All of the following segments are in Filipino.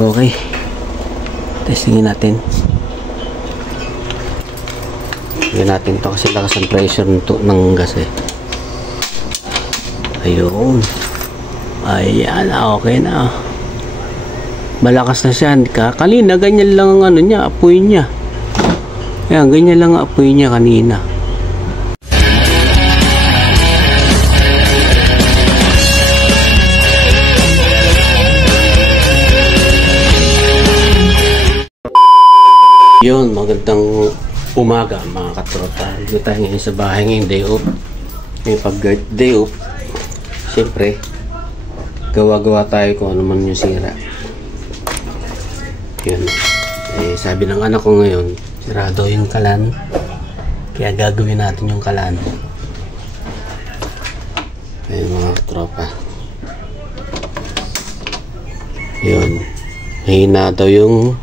Okay, testingin natin. Tingnan natin to kasi lakas ang pressure ng gas eh. Ayun. Ayan, okay na. Malakas na siya. Kanina ganyan lang ang ano niya, apoy niya. Ayan, ganyan lang ang apoy niya kanina. Yun, magandang umaga mga katropa. Dito tayo ngayon sa bahay ngayon, day off. Ngayon pag day off, siyempre gawa-gawa tayo kung ano man yung sira. Yun, sabi ng anak ko ngayon, sirado yung kalan, kaya gagawin natin yung kalan. Ayun mga katropa. Yun, mahina daw yung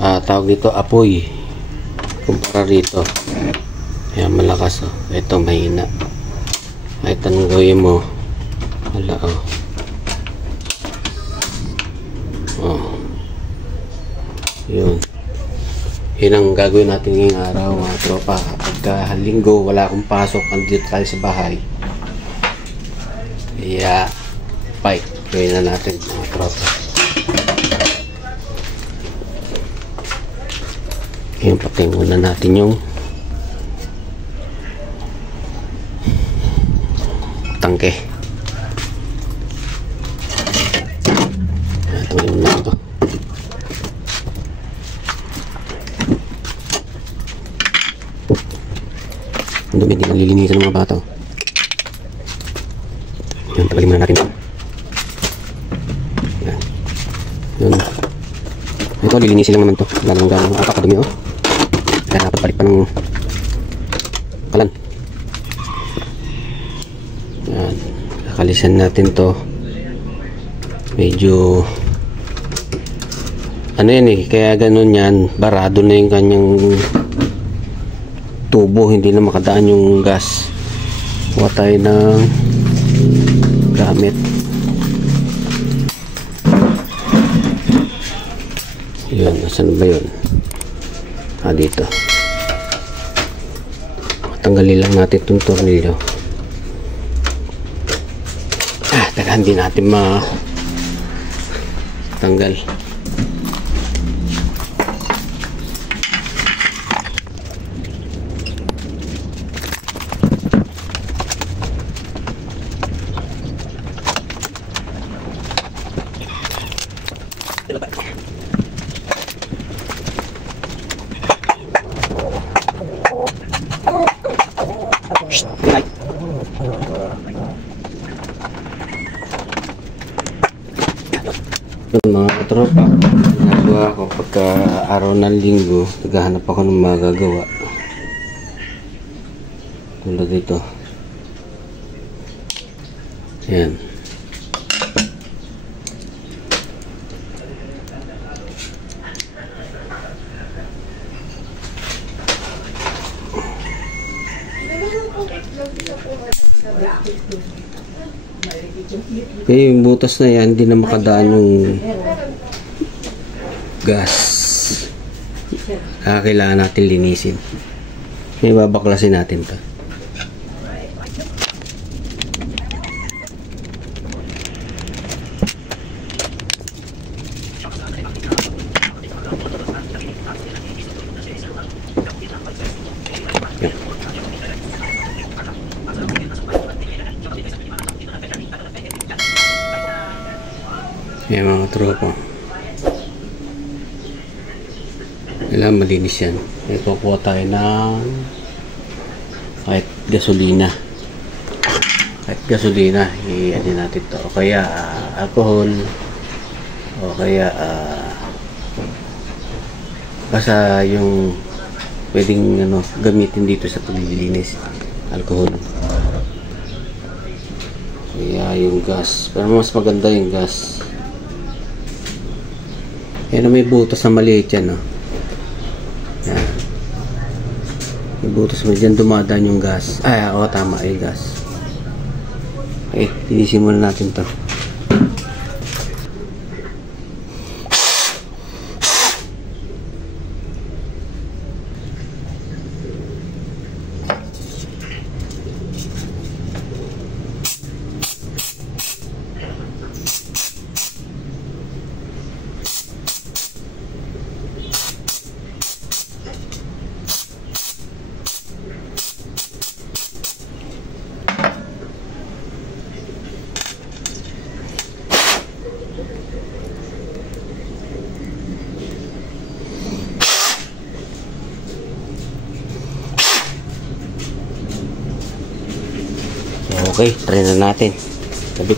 tawag dito apoy kumpara rito. Ayan, malakas oh. Ito mahina. Kahit anong gawin mo, wala oh. Yun ang gagawin natin ngayong araw mga tropa. Pagka linggo wala akong pasok, andito tayo sa bahay, kaya bike gawin na natin mga tropa. Ngayon patingin muna natin yung tangke. Tanggalin muna ito. Ang dumi, hindi nalilinisan ng mga bata. Yan, tanggalin muna natin. Yan. Yun. Ito, lilinisin lang naman to. Galang-galang apakadumi oh. Kaya dapat balik pa ng kalan. Yan. Kakalisan natin to. Medyo ano yan eh. Kaya ganun yan. Barado na yung kanyang tubo. Hindi na makadaan yung gas. Kuha tayo ng gamit. Yun. Nasaan ba yun? Dito. Tanggalin lang natin itong tornilyo. Teka, hindi natin tanggal. Mga katropa, nagawa ko pagka araw ng linggo, naghahanap ako ng magagawa tulad dito. Yan. Kaya yung butas na yan, hindi na makadaan yung gas. Kailangan natin linisin. May babaklasin natin to. Yan mga tropa, kailangan malinis yan. Ipokuha tayo ng kahit gasolina, i-ano natin to, o kaya alcohol, o kaya basta yung pwedeng gamitin dito sa paglilinis, alcohol. Kaya yung gas, pero mas maganda yung gas. Yan, may butas na maliit yan, no? Yan. May butas mo dyan, dumadaan yung gas. Oo, tama, yung gas. Okay, tinisin muna natin to. Okay, try na natin. Kabit.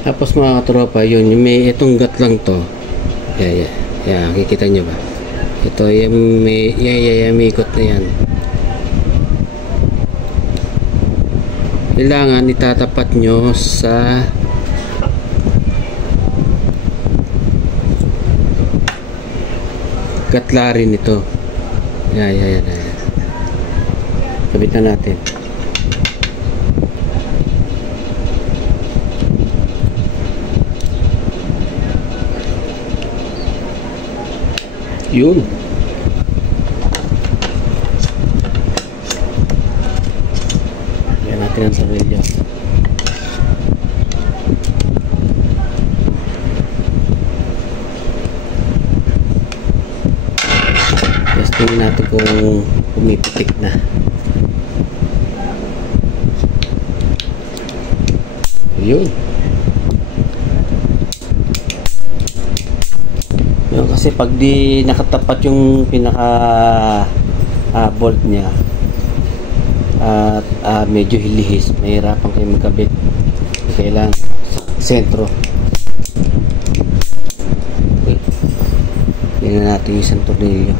Tapos mga katropa, yun, may itong gat lang to. Yeah, kikita nyo ba? Ito, yung may ikot na yan. Kailangan itatapat nyo sa gatlarin nito. Yan. Kabit na natin. Yun. Yan natin ang sarili. Testingin natin kung pumipitik na. Yun. Kasi pag di nakatapat yung pinaka bolt niya at medyo hilihis, mahirapan kayo magkabit. Kailangan sentro. Okay. Yan na natin yung isang tornilyo.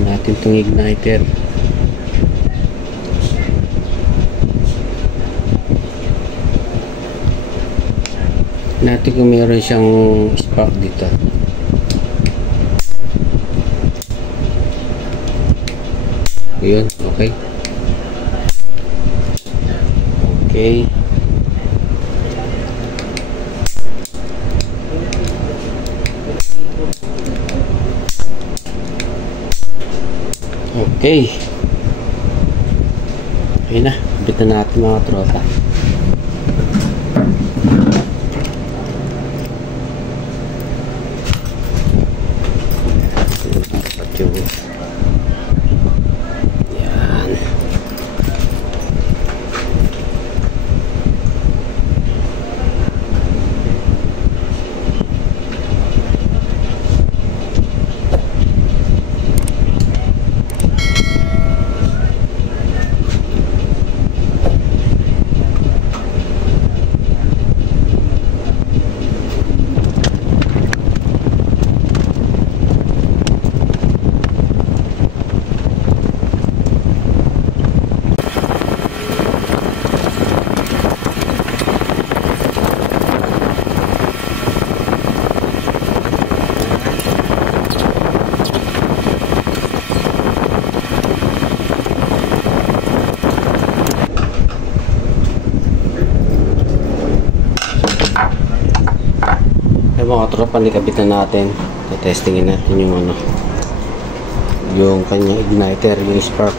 Natin itong igniter. Natin kung meron siyang spark dito. Yun, okay. Okay, na, bitan natin mga trota. Yan. Mga tropa, nikabitan natin. Testingin natin yung yung kanyang igniter, yung spark.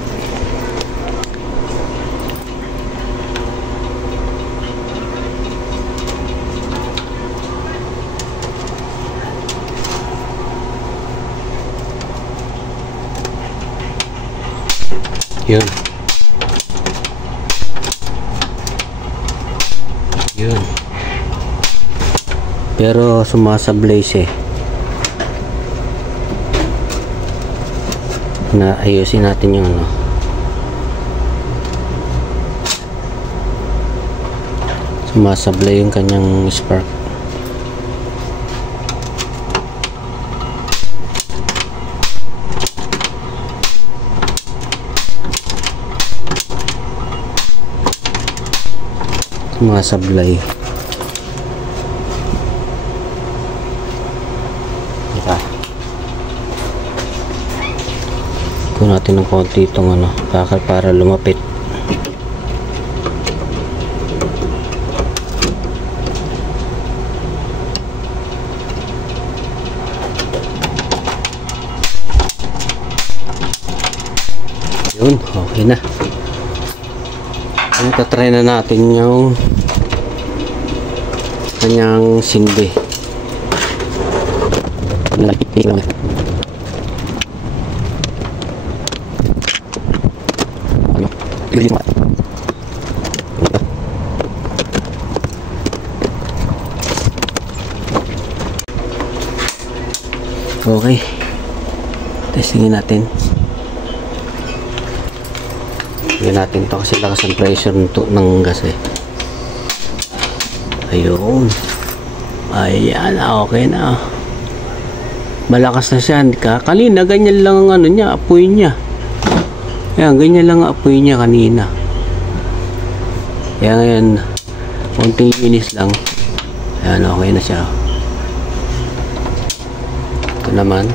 Yun. Pero sumasablaze na ayusin natin yung sumasablay yung kanyang spark. Sumasablay. Kunin natin ng konti itong bakal para lumapit. Yun, okay na. Try na natin yung kanyang sindi. Okay, testingin natin. Tingnan natin to kasi lakas ang pressure ng gas eh. Ayun. Ayan, okay na. Malakas na siya. Kanina, ganyan lang ang ano niya, apoy niya. Ayan, ganyan lang ang apoy niya kanina. Kaya ngayon, konting inis lang. Ayan, okay na siya. Ito naman.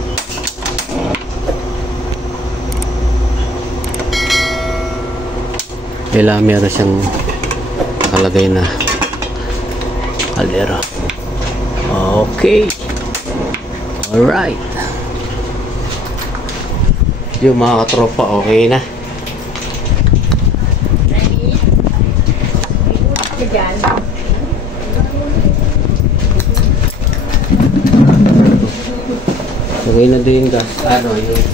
Kailangan meron siyang nakalagay na kaldero. Okay. Alright. Yung mga katropa, okay na. Okay na din gas. Ano yung